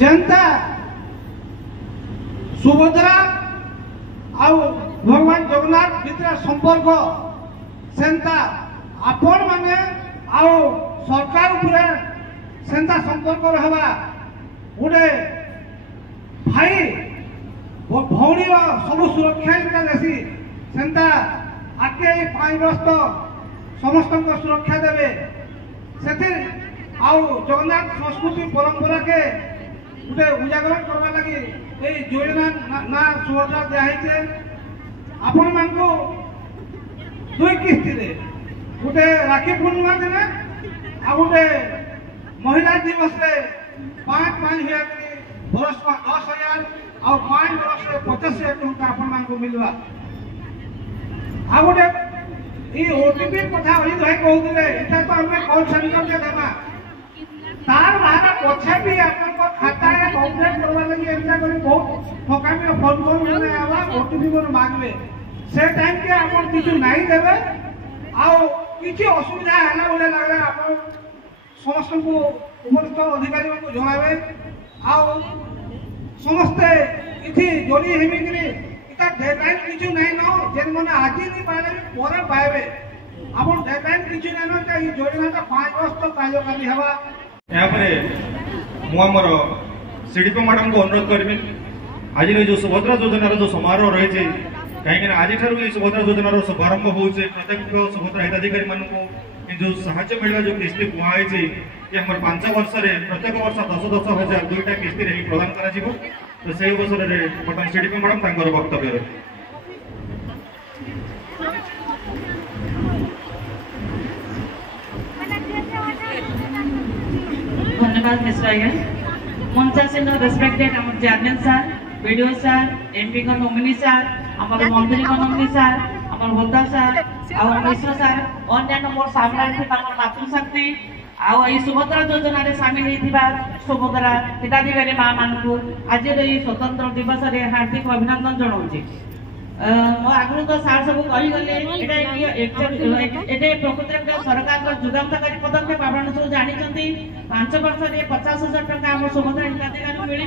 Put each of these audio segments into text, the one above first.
जनता सुभद्रा आउ भगवान जगन्नाथ भितर संपर्क सेंता आपण माने आउ सरकार उपरे सेंता संपर्क रहबा गोटे भाई भौणी सब सुरक्षा इनका देसी सेंता आगे 5 वर्ष तो समस्त सुरक्षा देवे से आउ जगन्नाथ संस्कृति परंपरा के गोटे उजागर करवा लगी योजना ना सुभद्रा दिखाई आपण मान दुई किस्ती गोटे राखी पूर्णिमा दिन आ गोटे महिला दिवस रे 5,000 बरस 10,000 और 5 बरस 50,000 टंका आपण मान मिलवा आ गोटे ओटीपी कथा होई रहे कहउले एटा तो हमें कॉल सेंटर के देबा तार बाहर पछे भी आपन को खाता रे कंप्लेंट करवा लगी एटा करी बहुत ठकामी फोन कॉल में आवा ओटीपी मन मांगले से टाइम के आपन किछु नहीं देबे आ किछि असुविधा हला बोले लागले आपन समस्त को उपस्थित अधिकारी को जणावे आ समस्त इथि जोड़ी हेमी कि इता डेडलाइन किछु नहीं न जेन मन आजि नहीं पाले पोरे पाएबे आपन डेडलाइन किछु नहीं न ई योजना का 5 वर्ष तो कार्यकारी हवा या परे मु हमर सीडीपी मैडम को अनुरोध करबे आज जो सुभद्रा योजना जो समारोह रही है कहीं आज सुभद्रा योजना शुभारंभ होचे प्रत्येक सुभद्रा हिताधिकारी मान जो साहाय्य मिलवा जो किस्ती कुहाई आम 5 वर्ष प्रत्येक वर्ष 10,000 दुईटा किस्ती प्रदान कर तो से अवसर में बर्तमान सीडीपी मैडम वक्तव्य धन्यवाद मिस्टर अय्यर मंचासीन रेस्पेक्टेड आम chairman sir video sir MP का नॉमिनी सर आम मंत्री का नॉमिनी सर आम होता सर मिश्र सर अन्य मोर सामने मातृशक्ति आई सुभद्रा योजना रे सामिल होता सुभद्रा हिताधिकारी माँ मान आज स्वतंत्र दिवस रे हार्दिक अभिनंदन जनाऊँगी मो आगु तो सार सब कहीगले प्रकृति सरकार जुगांतकारी पदक्षेप आप सब जानते 5 वर्ष में 50,000 टंका आम सुभद्रा हिताधिकारी मिल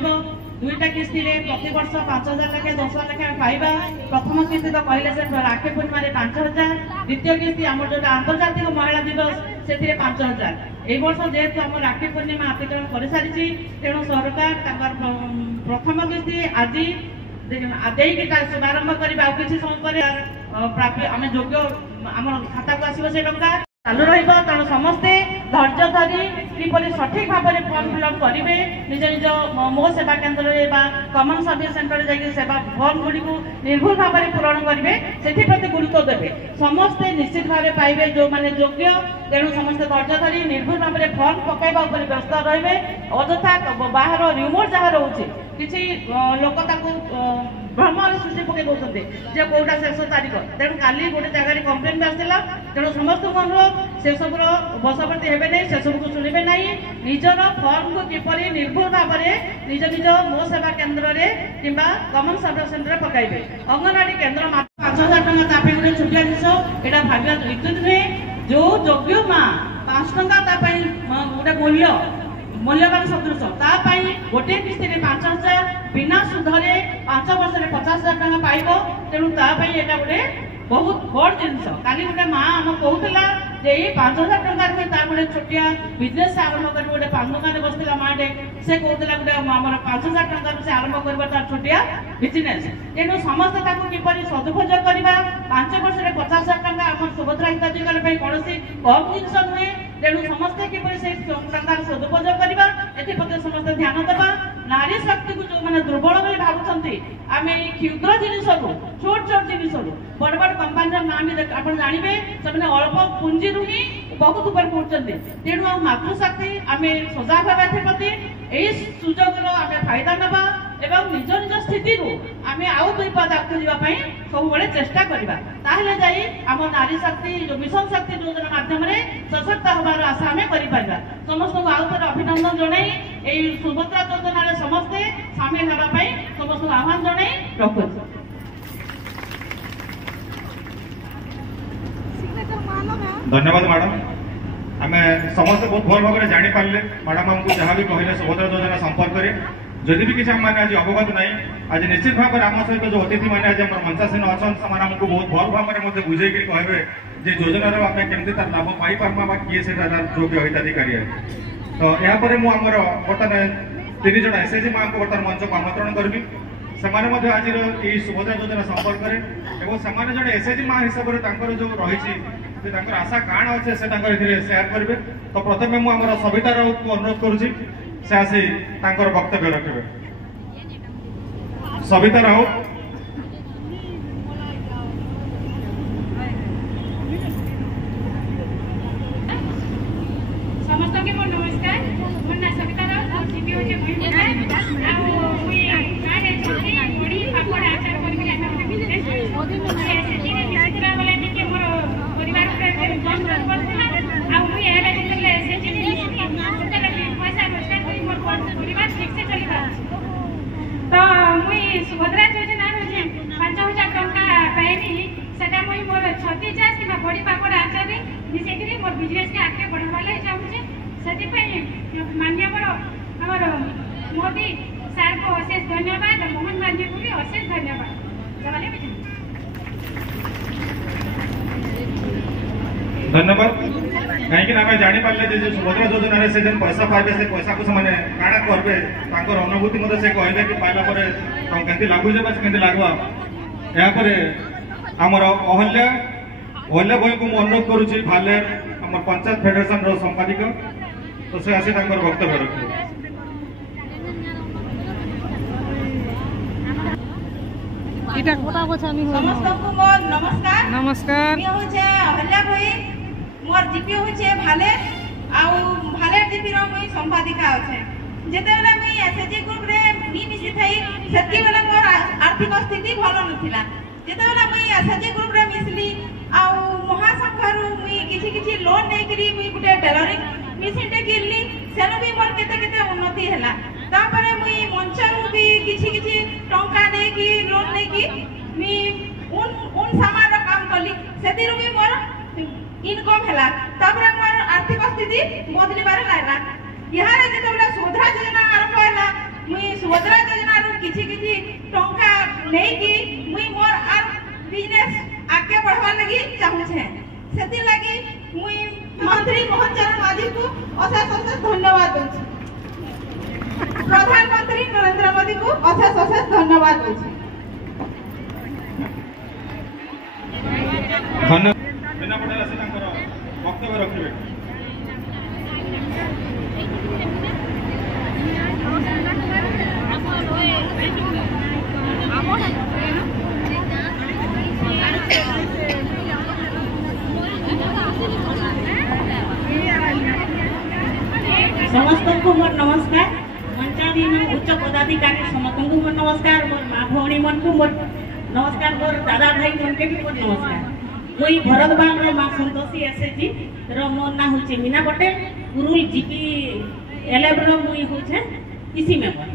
दुईटा किस्ती प्रति वर्ष 5,000 लेखे 10,000 लेखे पाइबा प्रथम किस्ती तो कहले से राखी पूर्णिमा 5,000 द्वितीय किस्ती आम जो आंतर्जातिक महिला दिवस से 5,000 ए वर्ष जेहेतु आम राखी पूर्णिमा अतिक्रमण कर सारी तेणु सरकार प्रथम किस्ती आज शुभारंभ करवा किसी समय आम योग्य आम खाता को आसो से टंका चालू तेणु समस्ते धैर्य धरी किपरि सठिक भाव में फर्म फिलअप करेंगे निज निज मो सेवा केन्द्र कमन सर्विस सेंटर जाकि सेवा फर्म गुड़ी निर्भुल भाव में पूरण करेंगे से प्रति गुरुत्व देवे समस्ते निश्चित भाव में पाइबे जो मैंने योग्य तेणु समस्ते धैर्य धरी निर्भुल भाव में फर्म पकड़ा व्यस्त रहे अଯଥା बाहर र्यूमर जहाँ रोचे किसी लोक भ्रम सृष्टि पकई दौरान जे कौटा शेष तारीख तेणु काली गोटे जगह कंप्लेन भी आसला तेणु समस्त अनुरोध से सब बसवर्ती हे नहीं से सब को शुणे ना निजर फर्म को किपरि निर्भुल भाव में निज निज मो सेवा केन्द्र कि कमन सर्विस सेंटर पकड़े अंगनवाड़ी केन्द्र 5,000 टंका गोटे छुटिया जिन यहाँ भाविया उचित नुहे जो योग्य माँ 5 टंका गोटे मूल्यवान सदृश गोटे किस्ती 5,000 बिना सुधरे 5 वर्ष 50,000 टंका पाइब तेणु यहाँ गोटे बहुत बड़ जिनस काली गोटे माँ आम कहला 5,000 टंका गोटे छोटिया बिजनेस आरंभ कर गोटे पान दुकान बसला माटे से कहला गोटे आम 5,000 टंका से आरंभ कर छोटिया बिजनेस तेणु समस्त किपरि सदुपयोग करवा 5 वर्ष 50,000 टंका आम सुभद्रा हिताधिकारी कौन कम जिनस नुहे तेणु समस्ते किपरि से टंका सदुपयोग करवा एप्रति समस्ते ध्यान देवा नारी शक्ति को जो मैंने दुर्बल बोली भावुंट आम क्षुद्र जिनस को छोट छोट जिनस बड़ बड़ कंपानी ना भी आप जानवे से अल्प पुंजी ही बहुत ऊपर पहुंचते तेणु मातृशक्ति आम सजग होगा प्रति यही सुजोग आम फायदा नवा एवं निज निज स्थिति को आम आउ 2 पद आगे जावाई सब चेष्टा करवा ताहले जाई आम नारी शक्ति जो मिशन शक्ति योजना माध्यम सशक्त होबार आशा आम कर समस्त को आउ थे अभिनंदन जनाई यही सुभद्रा योजना समस्ते सामिल होगापी समस्त आह्वान जनाई रखु धन्यवाद मैडम आम समस्त बहुत भल भाव जानी पारे मैडम आमको जहाँ भी कहले सुभद्रा योजना संपर्क में जदि भी किसी आज अवगत ना आज निश्चित भाव में आम सहित जो अतिथि मैंने आज मंचासीन अच्छा से आमको बहुत भल भाव में बुझे कहे जे योजनार आम केमती तार लाभ पाई पार्मा किए से योग्य हिताधिकारी है। तो यापर मुझे बर्तमान 3 जन एसएचजी माँ को बर्तमान मंच को आमंत्रण करी से आज सुभद्रा योजना संपर्क में से जड़े एसएचजी माँ हिसाब से जो रही आशा काण अच्छे से सेयार करेंगे। तो प्रथम मुझे सविता राउत को अनुरोध करुँच से आसी वक्तव्य रखे। सविता राउत। समस्त के मोर नमस्कार। मोर ना सविता राउत जीपी होचे महिला आ मुई गाने छोरी बड़ी पापड़ आचार करके आटा बिजनेस सेठी ने निश्चित वाला के मोर परिवार के कम रन करथला आ मुई एला जेतले सेठी ने निश्चित पैसा रोजगार करी मोर परिवार ठीक से चली बा। तो मुई सुभद्रा योजना रे 5000 टंका पाइनी सेटा मुई मोर छती चास कि बड़ी पापड़ आचार रे निसेकरी मोर बिजनेस के आगे बढ़ावा लाई चाहूचे। सेति पे माननीय हमर मोदी सर को अशेष धन्यवाद और मोहन मांझी को भी अशेष धन्यवाद। धन्यवाद। कहीं आम जानी पारे जो सुभद्रा योजना से जन पैसा पाइबे से पैसा को से काଣା करबे अनुभूति मत से कहले कि पाइला पर केमती लागुचे केमती लागवा। यापर आमर अहल्या भाई को अनुरोध करुच्ची भालेर आम पंचायत फेडरेशन संपादिक तो से आसी वक्तव्य रखे। समस्तको मोर नमस्कार। नमस्कार। मी होचे अहल्या भाई मोर जीपी होचे भालेर आउ भालेर जीपी रो मुई संपादिका होचे। जेतेबेला मुई एसएचजी ग्रुप रे मी मिसी थाई सेति बेला मोर आर्थिक स्थिति भलो नथिला। जेतेबेला मुई एसएचजी ग्रुप रे मिसली आउ महासंघरु मुई किछि लोन नै करी मुई गुटे टेलरिंग मिसिन टे किनली सेनु भी मोर केते उन्नति हैला। तापरे मुई मंचरु भी किछि टंका नै की लोन नै की मी उन सामान रो काम करली सेतिरु भी मोर इनकम हैला। तापरे मोर आर्थिक स्थिति बदलिबारे लागला। यहारे जेतेबेला सुभद्रा योजना आरंभ हैला मुई सुभद्रा योजना रो किछि टंका नै की मुई मोर आर बिजनेस आगे बढ़वा लगी चाहू छे। सेति लगी मुई मंत्री मोहन चरण मांझी को अशेष धन्यवाद दूँ। प्रधानमंत्री नरेंद्र मोदी को अशेष धन्यवाद दूँ। मीना पटेल वक्तव्य रखिए। समस्त को मोर नमस्कार। मंचाधीन उच्च पदाधिकारी समस्त को मोर नमस्कार। मोर माँ भौणी मन को मोर नमस्कार। मोर दादा भाई मन के भी मोर नमस्कार। मुई भरतबाग रो माँ संतोषी एसएचजी रो मोर ना होचे मीना पटेल कुरुल जीपी 11 रो मुई होचे इसी मेंबर।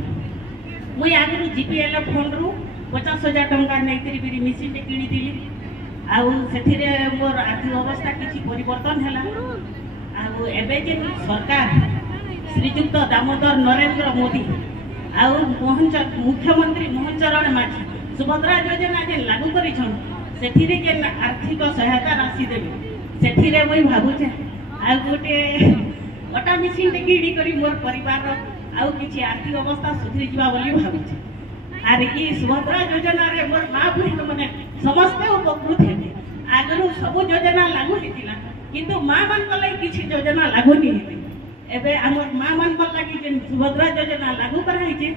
मुई आगु जीपी 11 फंड रु 50,000 टंका नै करी बिरी मिसिन टे किनी दिली। आउ सेथिरे मोर आर्थिक अवस्था किछि परिवर्तन हैला। आउ एबे जे सरकार श्रीयुक्त दामोदर नरेंद्र मोदी आउ मुख्यमंत्री मोहन चरण मांझी सुभद्रा योजना जे लागू करिछन सेथिरे जे आर्थिक सहायता राशि देबे सेथिरे मुई भाबुचे आ गोटे अटा मिसिन टे किडी करी मोर परिवार आउ किछि आर्थिक अवस्था सुधरी जिबा बोली भाबुचे। आर ई सुभद्रा योजना रे मोर मां बहिन माने समस्त उपकृत हेते। आगरु सब योजना लागू हेतिला किंतु मां मान कले किछि योजना लागू नि हेते। एबे हमर मां मान पर लागि जे सुभद्रा योजना लागू कराई जे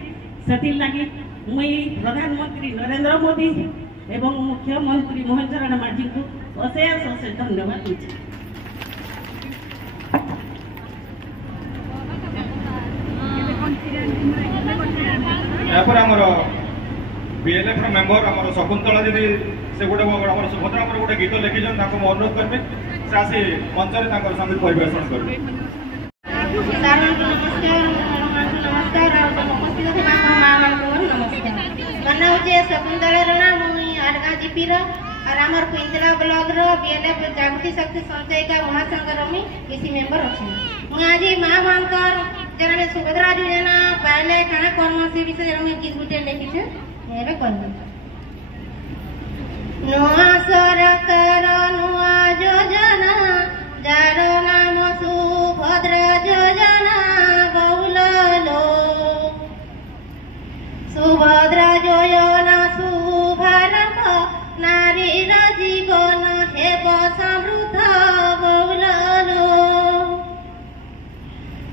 सती लागि मुई प्रधानमंत्री नरेंद्र मोदी एवं मुख्यमंत्री मोहन चरण मांझी को अशेष धन्यवाद दूँ। यापर आमर बीएलएफ मेंबर आमर शकुंतला दीदी से गोटे आम सुभद्रा गोटे गीत लिखिछन अनुरोध करबे से आसी मंच रे संगीत परिवेषण करबे। नमस्कार। शकुंतला राणा मुई आडगा जीपी रो और आमर पिंजरा ब्लॉक रो बीएलएफ जागृति शक्ति संचयिका महासंघ रो मी किसी मेंबर अछि मु आज मां मानकर जरा सुभद्रा योजना पाले काना कर्म से विषय में गीत गुटे लिखिछु एबे कहबो नुआ सरकार नुआ योजना जार नाम सुभद्रा योजना बहुलो सुभद्रा योजना शुभारंभ नारीर जीवन हेब समृद्ध बहुलो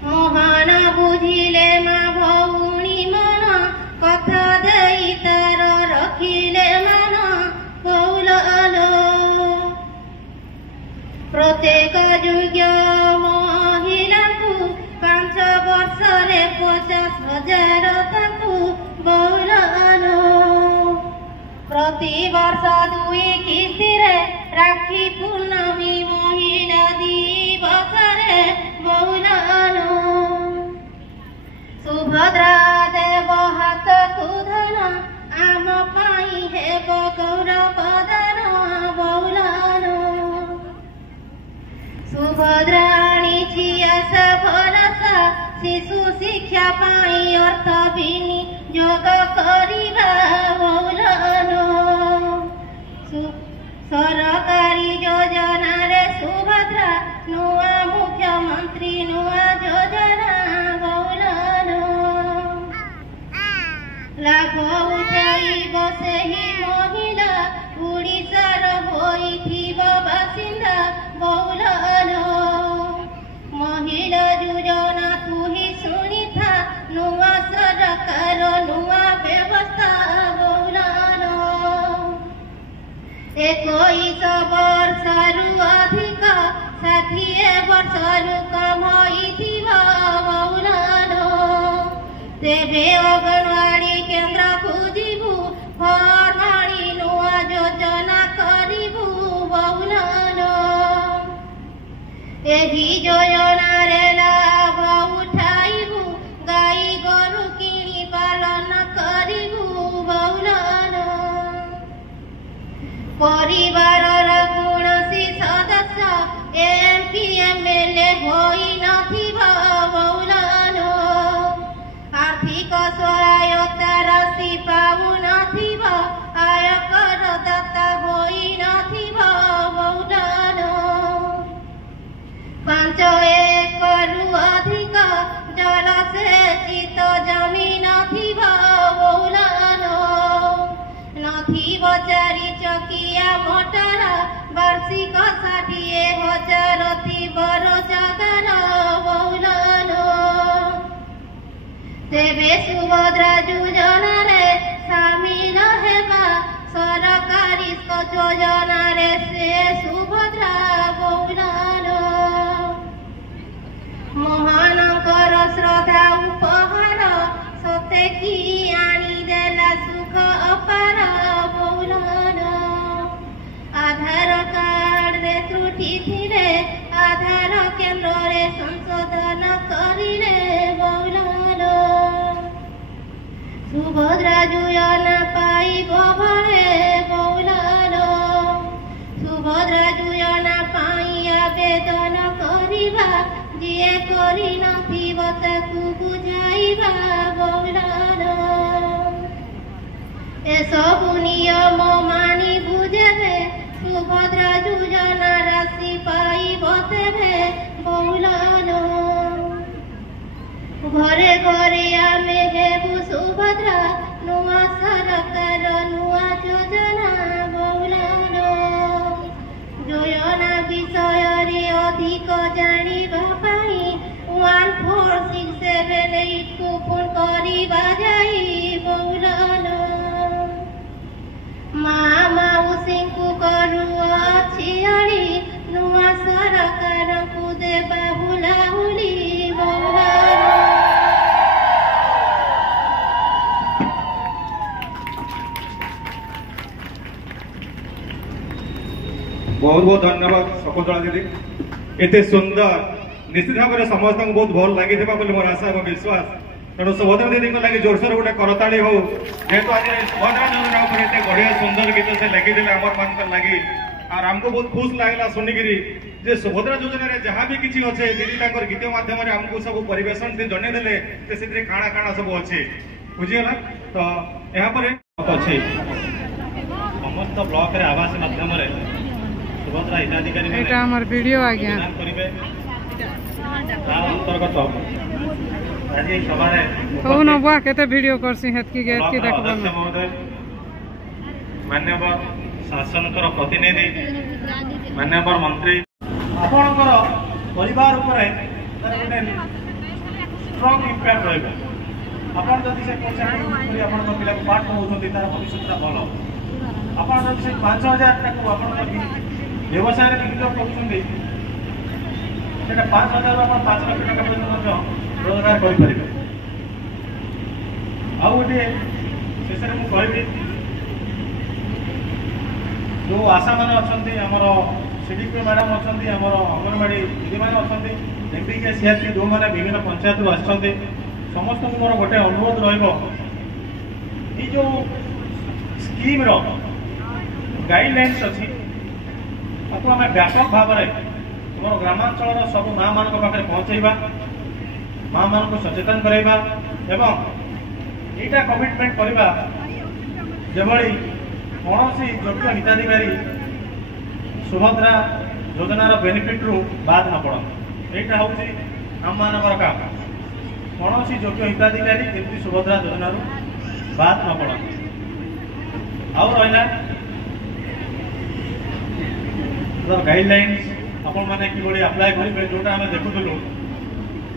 मोहन बुझिले मा भौणी मन कथा देई तार रखिले मन बहुलो प्रत्येक योग्य महिला को 5 वर्ष रे 50,000 ताकू बहुलो प्रति वर्ष 2 किस्ती रे राखी पूर्णमी महिला दिवस रे बहुलो सुभद्रा देव हाथ को धन आम पाई हेब गौरव दान बहुलो सुभद्राणी आशा भरोसा शिशु शिक्षा पाई अर्थ विनियोग करिबा बहुलो सरकारी योजना रे सुभद्रा नुआ मुख्यमंत्री नुआ योजना बहुलो लाभ उठाइब सेही महिला उड़ीसार होइथिब बासिंदा बहुलो महिला योजना तू ही सुनी था नुआ सरकार नुआ व्यवस्था बहुलो 21 वर्षरु अधिक 60 वर्षरु कम होइथिब बहुलो तेबे अंगनवाड़ी केन्द्र खुजिबु फरमाणी नुआ योजना करिबु बहुलो एही योजना रे लाभ उठाइबु गाई गोरु किणी पालन करिबु बहुलो परिवार कौनसी सदस्य एमपी एमएलए होई नथिब बहुलो आर्थिक सहायता राशि पाऊ नथिब आयकर दाता होई नथिब बहुलो 5 एकरु अधिक जलसेचित जमी नथिब बहुलो नथिब 4 चकिया मोटर वार्षिक 60,000 थिब रोजगार बहुलो तेबे सुभद्रा योजना रे सामिल हेबा सरकारी योजना रे से सुभद्रा बहुलो महानकर श्रद्धा उपहार सते की आनी देला सुख अपार बहुलो आधार कार्ड रे त्रुटि थिले आधार केन्द्र रे संशोधन करिले बहुलो सुभद्रा योजना पाइब भले बहुलो सुभद्रा योजना पाई आवेदन करिबा जिए करि नथिब ताकू बुझाइबा बहुलो ए सबु नियम मानि बुझेबे सुभद्रा योजना राशि पाइब तेबे बहुलो घरे घरे आमे हेबु सुभद्रा नुआ सरकार नुआ योजना बहुलो योजना विषय रे अधिक जानिबा पाई 1467 को फोन करिबा जाई बहुलो माउसी को करू अछि अड़ी नुआ सरकार को देबा हुलाहुली बहुलो बहुत बहुत धन्यवाद शकुंतला दीदी एते सुंदर निश्चित भाव में समस्त बहुत भल लगी मोर आशा और विश्वास तेणु सुभद्रा दीदी लगे जोरसोर गोटे करताड़ी हो जेहेतु आज सुभद्रा योजना पर एत बढ़िया सुंदर गीत से लिखिदे आमर मान लगी और आमको बहुत खुश लगला शुणिकी जे सुभद्रा योजना जहाँ भी किसी अच्छे दीदी गीत मध्यम आमको सब परिवेशन से जनईदे से काଣା काଣା सब अच्छे बुझीगला तो यहाँ अच्छे समस्त ब्लॉक रे आवास माध्यम सुभद्रा हिताधिकारी वीडियो आज्ञा अंतर्गत आज सभा कहू न बुआ केते वीडियो करसी हेतकी गेट की देखबो महोदय माननीय शासनकर प्रतिनिधि माननीय मंत्री आपणकर परिवार ऊपर गोटे स्ट्रॉन्ग इम्पैक्ट रहिबो आपण जदि से पैसा आपण पिला पाठ पढौछन्ती तार भविष्य भल आपण जदि से 5000 टाकू आपण व्यवसाय विनियोग करुछन्ती सेटा 5000 आपण 5 लाख टाका पर्यंत रोजगार करिपारे आउ गोटे शेष में कहबी जो आशा मान अच्छा आमर सीडीपी मैडम अच्छा आमर अंगनवाड़ी दीदी मैंने अच्छा एमपीके सीआरपी जो मैंने विभिन्न पंचायत आसते समस्त मोर गोटे अनुरोध रही जो स्कीम गाइडलाइंस अच्छी आपको आम व्यापक भाव में तुम ग्रामांचल सब माँ मान पाखे पहुँचेबा माँ मान को सचेतन कराइबा एवं एटा कमिटमेंट करवा जेभली कौन सी योग्य हिताधिकारी सुभद्रा योजनार बेनिफिट रु बाद न पड़त यहाँ हूँ आम मान काम कौन सी योग्य हिताधिकारी जमी सुभद्रा योजनार बाद न पड़त आउ रहा गाइडलाइंस आपण मैंने कि अप्लाई करेंगे जोटा आम देखुलु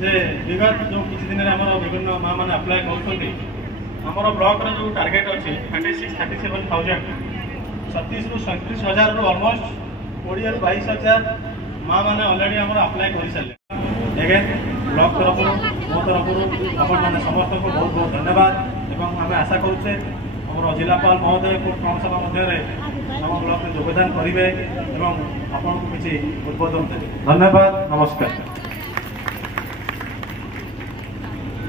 जे विगत जो किसी दिन आम विभिन्न माँ मैंने अप्लाई कर ब्लॉक जो टार्गेट अच्छे 36,37,000 37 ରୁ 37,000 रु अलमोस्ट 20 ରୁ 22,000 माँ मैंने अलरेडी आम अप्लाई कर सारे एगेन ब्लॉक तरफ मो तरफ आपण मैंने समस्त को बहुत बहुत धन्यवाद एवं आम आशा करुचे आम जिलापाल महोदय को कम समय मध्य आम ब्लॉक में योगदान करेंगे एवं आपन को किसी उद्बोधन देवे धन्यवाद नमस्कार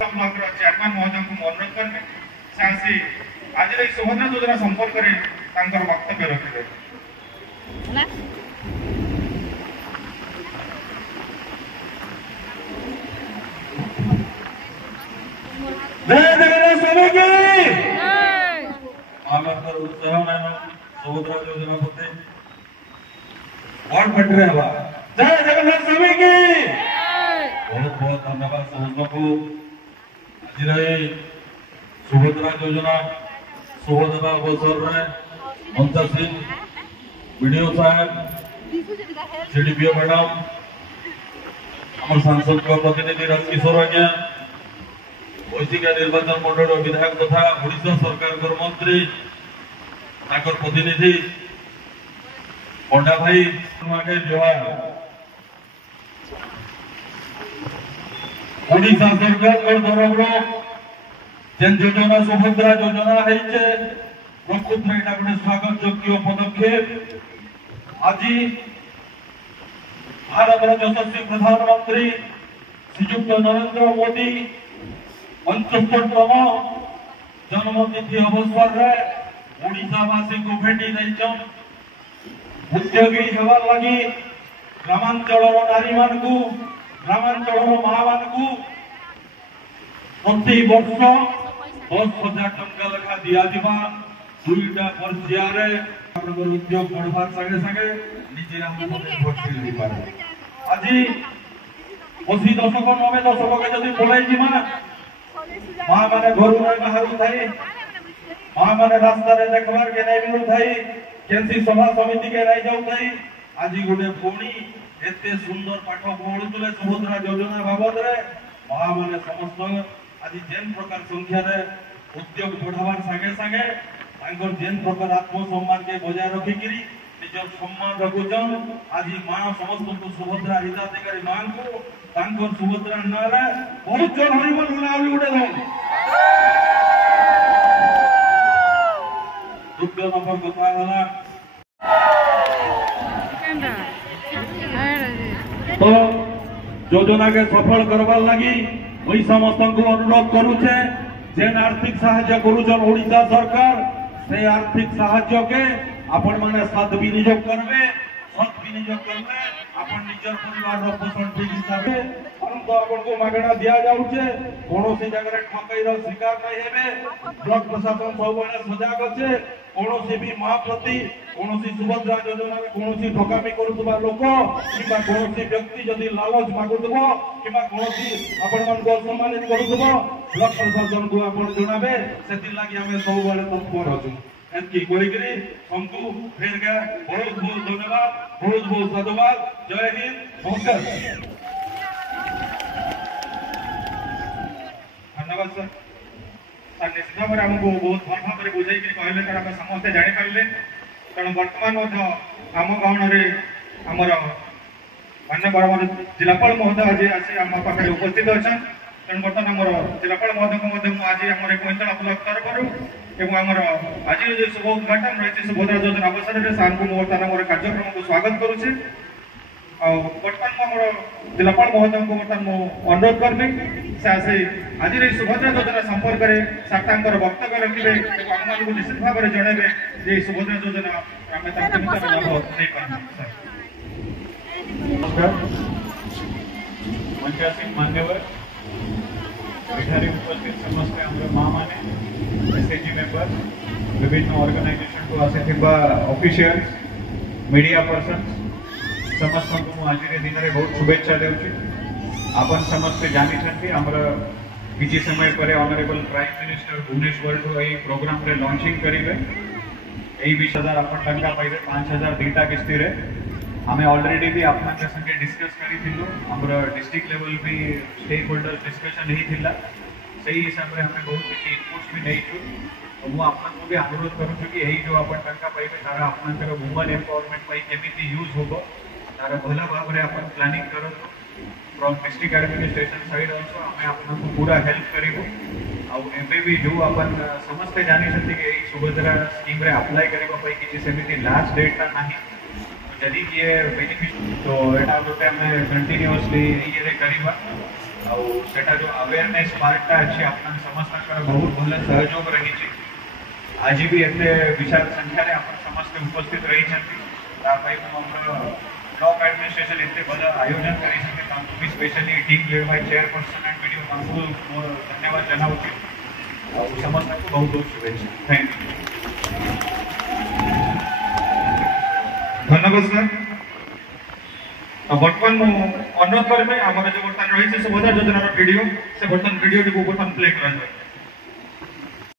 चेयरमैन महोदय को अनुरोध करेंगे सासी आज सुभद्रा योजना संपर्क में वक्तव्य रखिए सुभद्रा योजना प्रति वार्ड बैठे हवा जय जगन्नाथ स्वामी की बहुत बहुत धन्यवाद समस्त को आज सुभद्रा योजना सुभद्रा अवसर में ममता सिंह वीडियो साहब सीडीपीओ मैडम आम सांसद को प्रतिनिधि राजकिशोर आज्ञा ऐसिका निर्वाचन मंडल विधायक तथा ओडिशा सरकार मंत्री प्रतिनिधि पंडा भाई जोहार ओडिशा सरकार तरफ जेन योजना सुभद्रा योजना है प्रकृत में गोटे स्वागत योग्य पदक्षेप आज भारत यशस्वी प्रधानमंत्री श्रीयुक्त नरेंद्र मोदी 75तम जन्मतिथि अवसर में ओडिशावासी को भेटी नहीं उद्योगी हेबार लगी ग्रामांचल नारी मान को ग्रामांचल माँ मान को प्रति वर्ष 10,000 टंका लेखा दिया दुईटा पर्यायर उद्योग बढ़वार संगे संगे निजे आत्मनिर्भरशील आज 80 दशक 90 दशक के जब बोलाई माँ मैंने घर बाहर थाई माँ मैंने रास्ता देखबार के नहीं मिलू थाई केंसी सभा समिति के नहीं जाऊ थाई आज गोटे पुणी एते सुंदर पाठ पढ़ुले सुभद्रा योजना बाबद माँ मैंने समस्त आज जेन प्रकार संख्या रे उद्योग बढ़ावार संगे संगे जेन प्रकार आत्मसम्मान के बजाय रखिकी निजर सम्मान रखुचन आज माँ समस्त को सुभद्रा हिताधिकारी माँ को सुभद्रा ना बहुत जोर हरिबल गुलाबी उड़े द्वितीय नंबर कथा हला तो योजना के सफल करवार लगी मुई समस्त को अनुरोध करुचे जेन आर्थिक साहाय्य करुचन ओडिशा सरकार से आर्थिक साहाय्य के आपण माने सद विनियोग करबे आपण निजर परिवार रो पोषण ठीक हिसाब से परंतु आपण को मागणा दिया जाउचे कोनोसी जगह ठकाई रो शिकार नहीं हेबे ब्लॉक प्रशासन सबने सजाग अछि कोनोसी भी मां प्रति कोनोसी सुभद्रा योजना में कोनोसी ठकामी करूतबा लोक किबा कोनोसी व्यक्ति जदी लालच मागुतबो किबा कोनोसी आपण मन को सम्मानित करूतबो ब्लॉक प्रशासन को आपण जणाबे सेति लागि हमें सब बेले तत्पर अछु एतकी कोइकरी हमको फिर गया बहुत बहुत धन्यवाद बहुत साधुवाद जय हिंद नमस्कार धन्यवाद सर सर निश्चित भाव में आमको बहुत भल भाव में बुझे कहले तर आम समस्ते जापर कारण बर्तमान आम गहन आमर मान्य जिलापाल महोदय आज आसी आम पाखे उपस्थित अच्छा तेणु बर्तमान आमर जिलापाल महोदय आज आम कोइंतला ब्लॉक तरफ एवं आमर आज जो शुभ उद्घाटन रही सुभद्रा योजना अवसर में सार को बर्तमान आम कार्यक्रम को स्वागत करुचे बर्तमान जिलापाल महोदय को बर्तमान अनुरोध करबे से आसे आज सुभद्रा योजना संपर्क में सार वक्तव्य रखिए आम को निश्चित भाव में जनइबे जे सुभद्रा योजना आम लाभ नहीं पार्टी नमस्कार मंचासीन मान्यवर एठारे उपस्थित समस्त आमर माँ माने एसएचजी मेंबर विभिन्न ऑर्गेनाइजेशन को आसिथिबा ऑफिशियल्स मीडिया पर्सन समस्त को आज दिन में बहुत शुभेच्छा देउछि आपण समस्त जानि छथि हमर किछि समय पर ऑनरेबल प्राइम मिनिस्टर भुवनेश्वर को एई प्रोग्राम रे लॉन्चिंग करिवे एई 20000 आपण टंका पाइबे 5000 दीटा किस्ती रे हमें ऑलरेडी भी आपन के संगे डिस्कस करी थिलु हमर डिस्ट्रिक्ट लेवल भी स्टेक होल्डर डिस्कशन ही थिला सही हिसाब रे हमें बहुत किछि इनपुट्स भी नै छु मु आपन को भी अनुरोध करू कि एही जो आपन टंका पाइबे तारा आपन के वुमन एम्पावरमेंट पई केमिति यूज होबो तारा भला भाव रे आपन प्लानिंग करतो from district administration side also हमें आपन को पूरा हेल्प करिवो आ एबे भी जो आपन समस्त जानि छथि कि एही सुभद्रा स्कीम रे अप्लाई करबा पई किछि सेमिति लास्ट डेट ता नाही यदि ये बेनिफिट तो एटा गोटे हमें कंटिन्यूअसली ये करिबा आ सेटा जो अवेयरनेस पार्टा अछि आपन समस्त बहुत भल सहयोग रही छी आज भी एते विशाल संख्या रे आपन समस्त उपस्थित रही छथि ता पई हमर ब्लॉक एडमिनिस्ट्रेशन एते भल आयोजन करी सके तांको भी specially team lead by chairperson and video तांको धन्यवाद जनाउछि आ समस्त को बहुत बहुत शुभेच्छा थैंक यू धन्यवाद सर बर्तमान अनुरोध करें आम जो बर्तमान रही सुभद्रा योजनार वीडियो से बर्तमान वीडियो टी बर्तमान प्ले करा